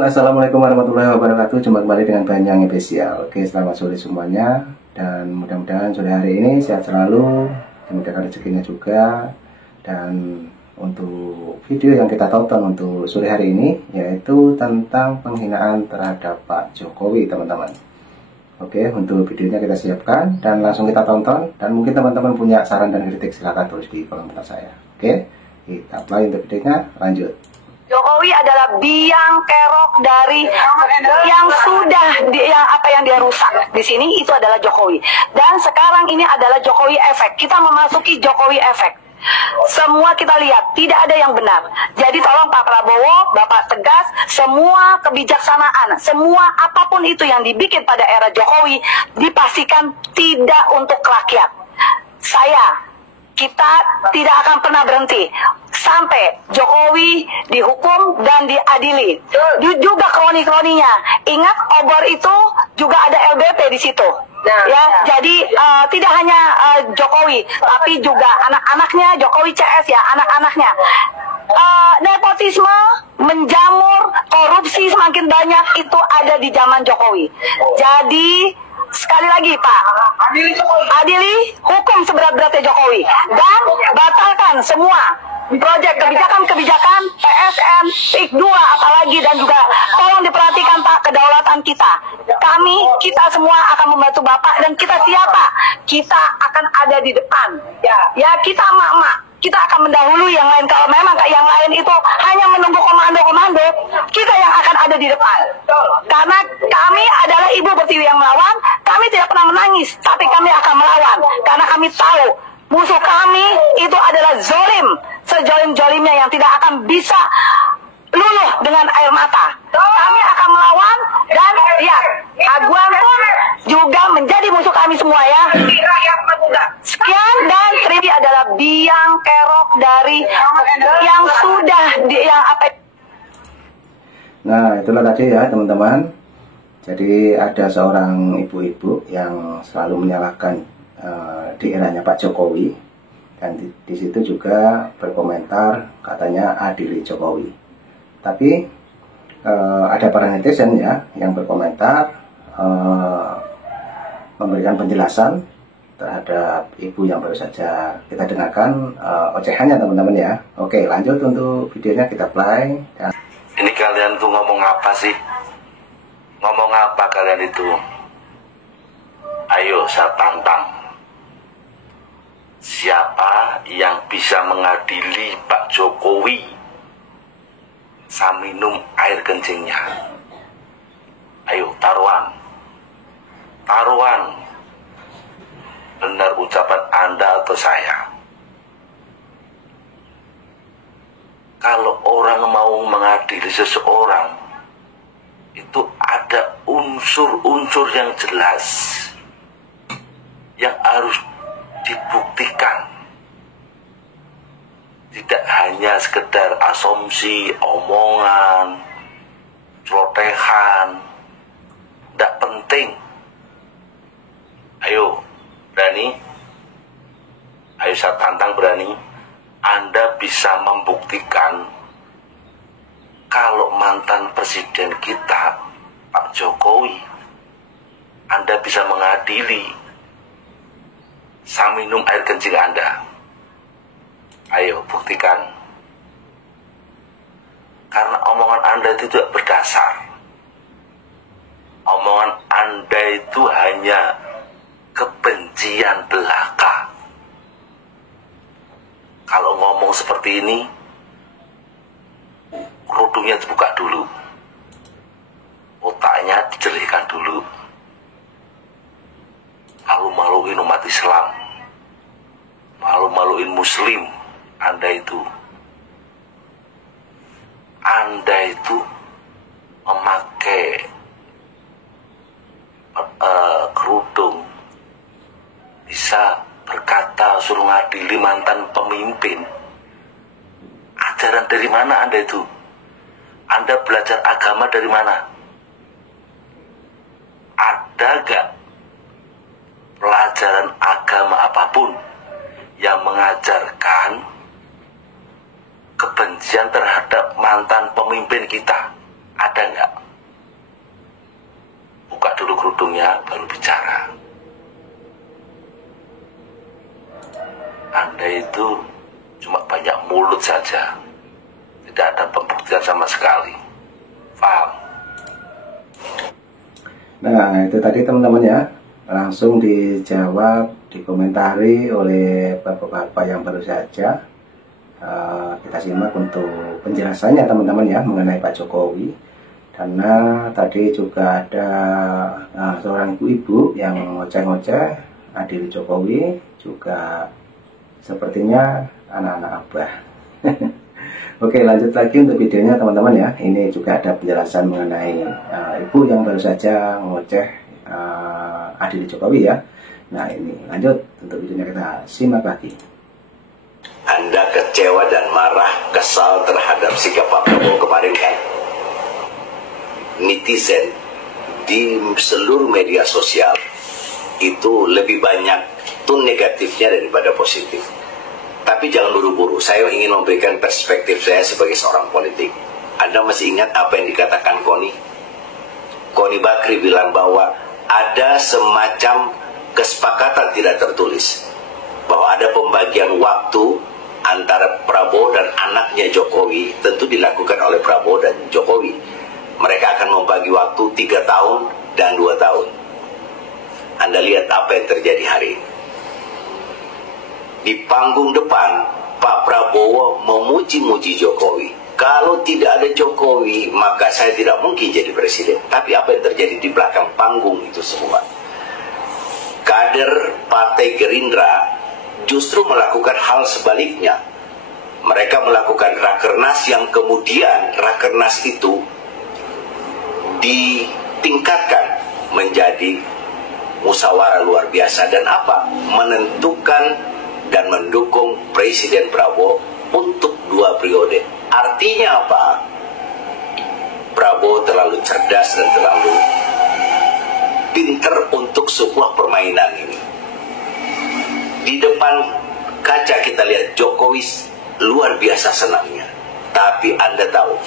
Assalamualaikum warahmatullahi wabarakatuh. Jumpa kembali dengan Banyang Spesial. Oke, selamat sore semuanya. Dan mudah-mudahan sore hari ini sehat selalu, dimudahkan rezekinya juga. Dan untuk video yang kita tonton untuk sore hari ini, yaitu tentang penghinaan terhadap Pak Jokowi, teman-teman. Oke, untuk videonya kita siapkan dan langsung kita tonton. Dan mungkin teman-teman punya saran dan kritik, silahkan tulis di kolom komentar saya. Oke, kita play untuk videonya, lanjut. Jokowi adalah biang kerok dari yang sudah yang dia rusak di sini, itu adalah Jokowi. Dan sekarang ini adalah Jokowi efek. Kita memasuki Jokowi efek. Semua kita lihat tidak ada yang benar. Jadi tolong Pak Prabowo, Bapak tegas, semua kebijaksanaan, semua apapun itu yang dibikin pada era Jokowi dipastikan tidak untuk rakyat. Kita tidak akan pernah berhenti sampai Jokowi dihukum dan diadili. Juga kroni-kroninya. Ingat, obor itu juga ada LBP di situ. Jadi tidak hanya Jokowi, tapi juga anak-anaknya Jokowi CS ya, anak-anaknya. Nepotisme menjamur, korupsi semakin banyak, itu ada di zaman Jokowi. Jadi sekali lagi Pak, adili, hukum seberat-beratnya Jokowi, dan batalkan semua proyek kebijakan PSN, PIK 2 apalagi, dan juga tolong diperhatikan Pak kedaulatan kita. Kita semua akan membantu Bapak, dan kita siapa? Kita akan ada di depan. Ya, kita emak-emak, kita akan mendahului yang lain. Kalau memang yang lain itu hanya menunggu komando-komando, kita yang akan ada di depan. Karena kami adalah ibu pertiwi yang melawan. Kami tidak pernah menangis, tapi kami akan melawan. Karena kami tahu musuh kami itu adalah zolim, sejolim-jolimnya yang tidak akan bisa luluh dengan air mata. Kami akan melawan, dan ya, Aguan pun juga menjadi musuh kami semua ya. Sekian, dan Trivi adalah biang kerok dari yang sudah Nah, itulah tadi ya teman-teman. Jadi ada seorang ibu-ibu yang selalu menyalahkan di eranya Pak Jokowi, dan di situ juga berkomentar katanya adili Jokowi. Tapi ada para netizen ya yang berkomentar memberikan penjelasan terhadap ibu yang baru saja kita dengarkan ocehannya teman-teman ya. Oke, lanjut untuk videonya, kita play. Ini kalian tuh ngomong apa sih? Ngomong apa kalian itu? Ayo saya tantang. Siapa yang bisa mengadili Pak Jokowi? Saya minum air kencingnya. Ayo, taruhan. Taruhan. Benar ucapan Anda atau saya? Kalau orang mau mengadili seseorang, itu ada unsur-unsur yang jelas yang harus dibuktikan. Tidak hanya sekedar asumsi, omongan, celotehan. Tidak penting. Ayo, berani? Ayo saya tantang, berani? Anda bisa membuktikan kalau mantan presiden kita, Pak Jokowi, Anda bisa mengadili saya minum air kencing Anda. Ayo buktikan. Karena omongan Anda itu tidak berdasar. Omongan Anda itu hanya kebencian belaka. Kalau ngomong seperti ini, kerudungnya dibuka dulu, otaknya dijerihkan dulu. Malu-maluin umat Islam, malu-maluin Muslim. Anda itu memakai kerudung, bisa berkata suruh ngadili mantan pemimpin. Ajaran dari mana Anda itu? Anda belajar agama dari mana? Ada gak pelajaran agama apapun yang mengajarkan kebencian terhadap mantan pemimpin kita? Ada nggak? Buka dulu kerudungnya, baru bicara. Anda itu cuma banyak mulut saja. Tidak ada pembuktian sama sekali. Paham? Nah, itu tadi teman-teman ya. Langsung dijawab, dikomentari oleh bapak-bapak yang baru saja. Kita simak untuk penjelasannya teman-teman ya mengenai Pak Jokowi. Karena tadi juga ada seorang ibu-ibu yang ngoceh-ngoceh adil Jokowi, juga sepertinya anak-anak abah. Oke, lanjut lagi untuk videonya teman-teman ya. Ini juga ada penjelasan mengenai ibu yang baru saja ngoceh adil Jokowi ya. Nah, ini lanjut untuk videonya, kita simak lagi. Anda kecewa dan marah, kesal terhadap sikap Pak Prabowo kemarin kan? Netizen di seluruh media sosial itu lebih banyak tone negatifnya daripada positif. Tapi jangan buru-buru, saya ingin memberikan perspektif saya sebagai seorang politik. Anda masih ingat apa yang dikatakan Koni? Koni Bakri bilang bahwa ada semacam kesepakatan tidak tertulis, bahwa ada pembagian waktu antara Prabowo dan anaknya Jokowi, tentu dilakukan oleh Prabowo dan Jokowi. Mereka akan membagi waktu 3 tahun dan 2 tahun. Anda lihat apa yang terjadi hari ini. Di panggung depan, Pak Prabowo memuji-muji Jokowi. Kalau tidak ada Jokowi, maka saya tidak mungkin jadi presiden. Tapi apa yang terjadi di belakang panggung itu semua? Kader Partai Gerindra justru melakukan hal sebaliknya. Mereka melakukan rakernas yang kemudian rakernas itu ditingkatkan menjadi musyawarah luar biasa. Dan apa? Menentukan dan mendukung Presiden Prabowo untuk 2 periode. Artinya apa? Prabowo terlalu cerdas dan terlalu pinter untuk sebuah permainan ini. Di depan kaca kita lihat Jokowi luar biasa senangnya. Tapi Anda tahu,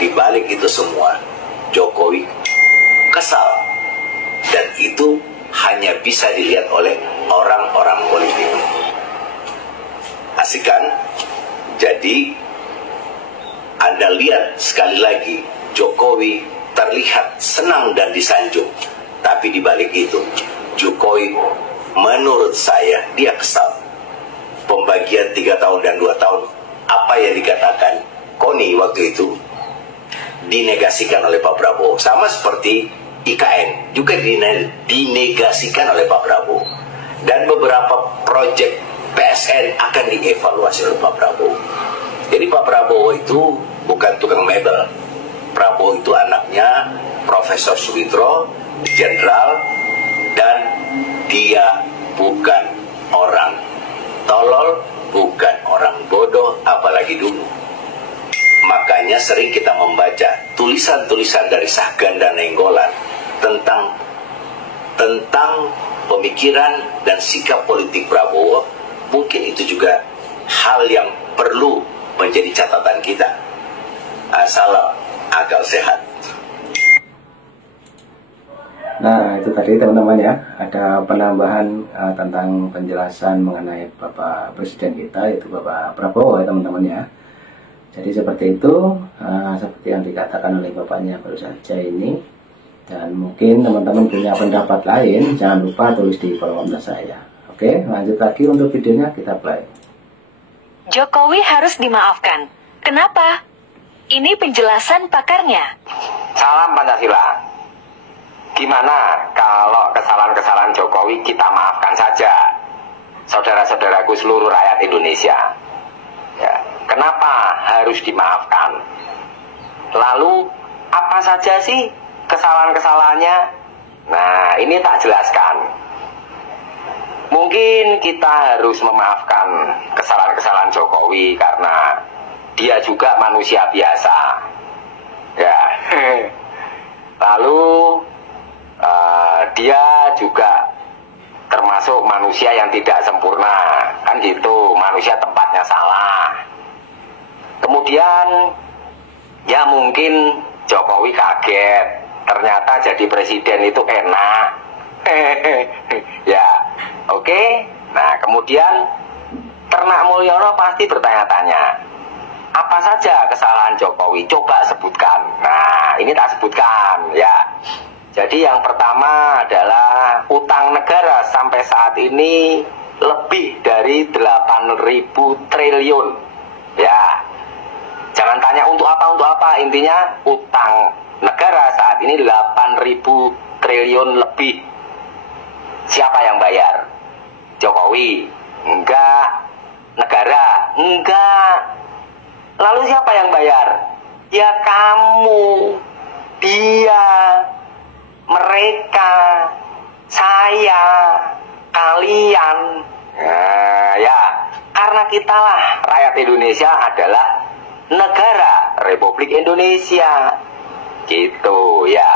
di balik itu semua, Jokowi kesal. Dan itu hanya bisa dilihat oleh orang-orang politik. Asik kan? Jadi Anda lihat sekali lagi, Jokowi terlihat senang dan disanjung. Tapi di balik itu, Jokowi menurut saya dia kesal. Pembagian 3 tahun dan 2 tahun, apa yang dikatakan Koni waktu itu dinegasikan oleh Pak Prabowo. Sama seperti IKN juga dinegasikan oleh Pak Prabowo. Dan beberapa proyek PSN akan dievaluasi oleh Pak Prabowo. Jadi Pak Prabowo itu bukan tukang mebel. Prabowo itu anaknya Profesor Suwitro, jenderal, dan dia bukan orang tolol, bukan orang bodoh, apalagi dulu. Makanya sering kita membaca tulisan-tulisan dari Sahgan dan Nainggolan tentang pemikiran dan sikap politik Prabowo. Mungkin itu juga hal yang perlu menjadi catatan kita. Salam akal sehat. Nah, itu tadi teman-teman ya, ada penambahan tentang penjelasan mengenai Bapak Presiden kita, yaitu Bapak Prabowo ya teman-teman ya. Jadi seperti itu, seperti yang dikatakan oleh bapaknya baru saja ini. Dan mungkin teman-teman punya pendapat lain, jangan lupa tulis di kolom komentar saya. Oke, lanjut lagi untuk videonya, kita play. Jokowi harus dimaafkan. Kenapa? Ini penjelasan pakarnya. Salam Pancasila. Gimana kalau kesalahan-kesalahan Jokowi kita maafkan saja, saudara-saudaraku seluruh rakyat Indonesia? Ya, kenapa harus dimaafkan? Lalu apa saja sih kesalahan-kesalahannya? Nah, ini tak jelaskan. Mungkin kita harus memaafkan kesalahan-kesalahan Jokowi karena dia juga manusia biasa. Ya. Lalu dia juga termasuk manusia yang tidak sempurna, kan gitu, manusia tempatnya salah. Kemudian ya mungkin Jokowi kaget, ternyata jadi presiden itu enak. Ya, oke. Nah, kemudian Ternak Mulyono pasti bertanya-tanya, apa saja kesalahan Jokowi? Coba sebutkan. Nah, ini tak sebutkan ya. Jadi yang pertama adalah utang negara sampai saat ini lebih dari 8.000 triliun. Ya. Jangan tanya untuk apa, intinya utang negara saat ini 8.000 triliun lebih. Siapa yang bayar? Jokowi? Enggak. Negara? Enggak. Lalu siapa yang bayar? Ya kamu, dia, mereka, saya, kalian. Nah, ya, karena kitalah rakyat Indonesia adalah negara Republik Indonesia. Gitu ya.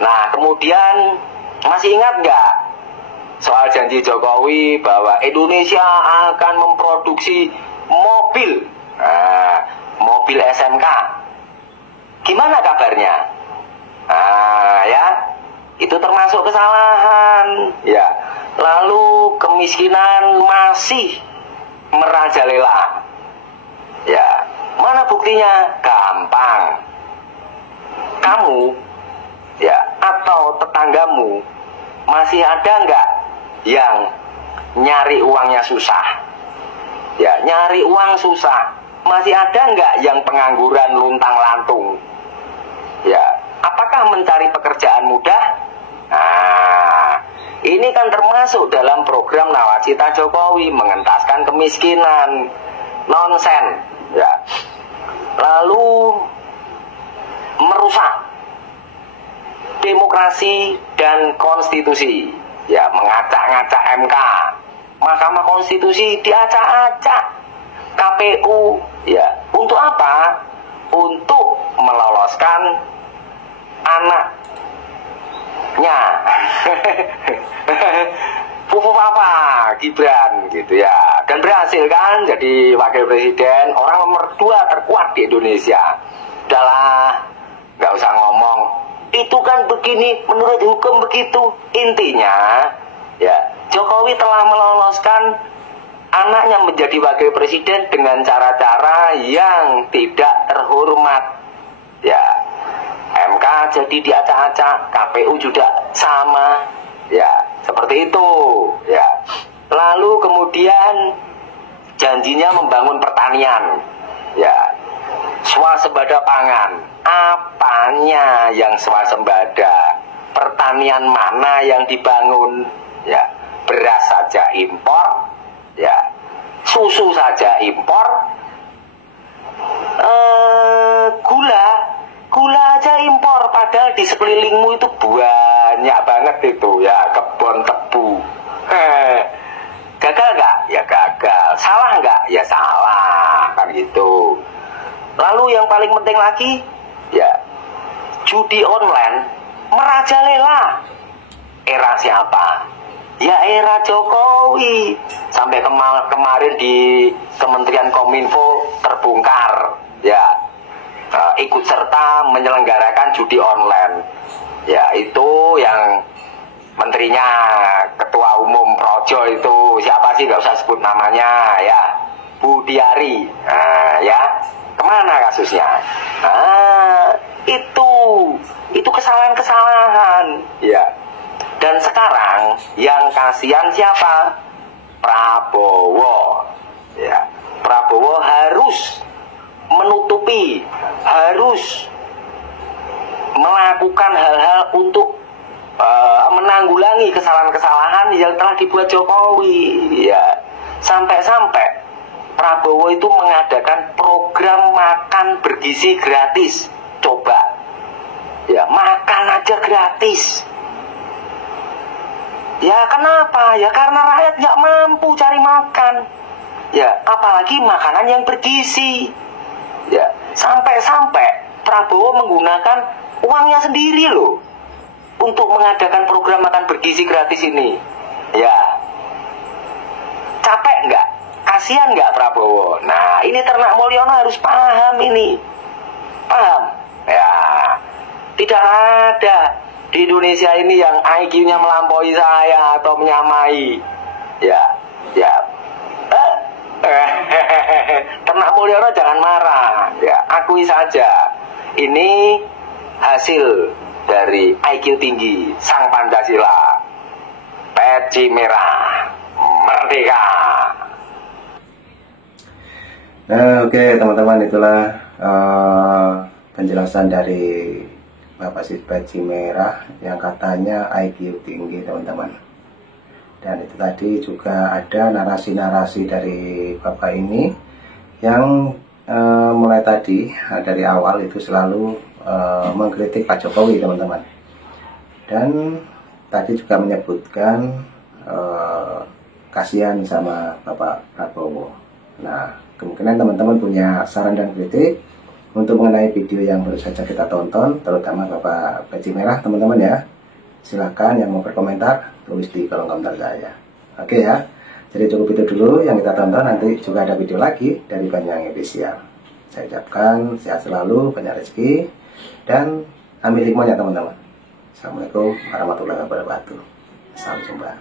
Nah, kemudian masih ingat nggak soal janji Jokowi bahwa Indonesia akan memproduksi mobil, mobil SMK? Gimana kabarnya? Ya, itu termasuk kesalahan. Ya, lalu kemiskinan masih merajalela. Ya, mana buktinya? Gampang. Kamu, ya, atau tetanggamu masih ada nggak yang nyari uangnya susah? Ya, nyari uang susah. Masih ada nggak yang pengangguran luntang-lantung? Ya, apakah mencari pekerjaan mudah? Nah, ini kan termasuk dalam program Nawacita Jokowi, mengentaskan kemiskinan. Nonsen, ya. Lalu merusak demokrasi dan konstitusi, ya, mengacak-ngacak MK, Mahkamah Konstitusi diacak-acak, KPU, ya, untuk apa? Untuk meloloskan anaknya Fufu Papa Gibran, gitu ya, dan berhasil kan jadi wakil presiden, orang nomor 2 terkuat di Indonesia. Udahlah, nggak usah ngomong itu kan begini, menurut hukum begitu. Intinya, ya, Jokowi telah meloloskan anaknya menjadi wakil presiden dengan cara-cara yang tidak terhormat. Ya, MK jadi diacak-acak, KPU juga sama. Ya, seperti itu. Ya. Lalu kemudian janjinya membangun pertanian. Ya. Swasembada pangan. Apanya yang swasembada? Pertanian mana yang dibangun? Ya, beras saja impor, ya, susu saja impor, gula aja impor, padahal di sekelilingmu itu banyak banget itu, ya, kebun tebu. Gagal nggak? Ya gagal. Salah nggak? Ya salah, kan gitu. Lalu yang paling penting lagi, ya, judi online merajalela. Era siapa? Ya era Jokowi. Sampai kemarin di Kementerian Kominfo terbongkar, ya, ikut serta menyelenggarakan judi online. Ya, itu yang menterinya, ketua umum Projo itu siapa sih, nggak usah sebut namanya, ya, Budiari. Nah, ya, kemana kasusnya? Nah, itu kesalahan-kesalahan, ya. Dan sekarang yang kasihan siapa? Prabowo. Ya, Prabowo harus menutupi, harus melakukan hal-hal untuk menanggulangi kesalahan-kesalahan yang telah dibuat Jokowi. Ya, sampai-sampai Prabowo itu mengadakan program makan bergizi gratis. Coba, ya, makan aja gratis. Ya, kenapa? Ya karena rakyat nggak mampu cari makan. Ya, apalagi makanan yang bergizi. Ya, sampai-sampai Prabowo menggunakan uangnya sendiri loh untuk mengadakan program makan bergizi gratis ini. Ya, capek nggak? Kasihan nggak Prabowo? Nah, ini Ternak Mulyono harus paham ini. Paham? Ya, Tidak ada di Indonesia ini yang IQ-nya melampaui saya atau menyamai. Ya. Ternak Mulyono jangan marah. Ya, akui saja. Ini hasil dari IQ tinggi Sang Pancasila. Peci merah. Merdeka. Nah, oke teman-teman, itulah penjelasan dari Bapak si Peci Merah yang katanya IQ tinggi, teman-teman. Dan itu tadi juga ada narasi-narasi dari Bapak ini yang mulai tadi dari awal itu selalu mengkritik Pak Jokowi, teman-teman. Dan tadi juga menyebutkan kasihan sama Bapak Prabowo. Nah, kemungkinan teman-teman punya saran dan kritik untuk mengenai video yang baru saja kita tonton, terutama Bapak Peci Merah, teman-teman ya. Silahkan yang mau berkomentar, tulis di kolom komentar saya. Oke ya, jadi cukup itu dulu yang kita tonton. Nanti juga ada video lagi dari Banyuwangi Official. Saya ucapkan sehat selalu, banyak rezeki, dan ambil hikmahnya teman-teman. Assalamualaikum warahmatullahi wabarakatuh. Salam jumpa.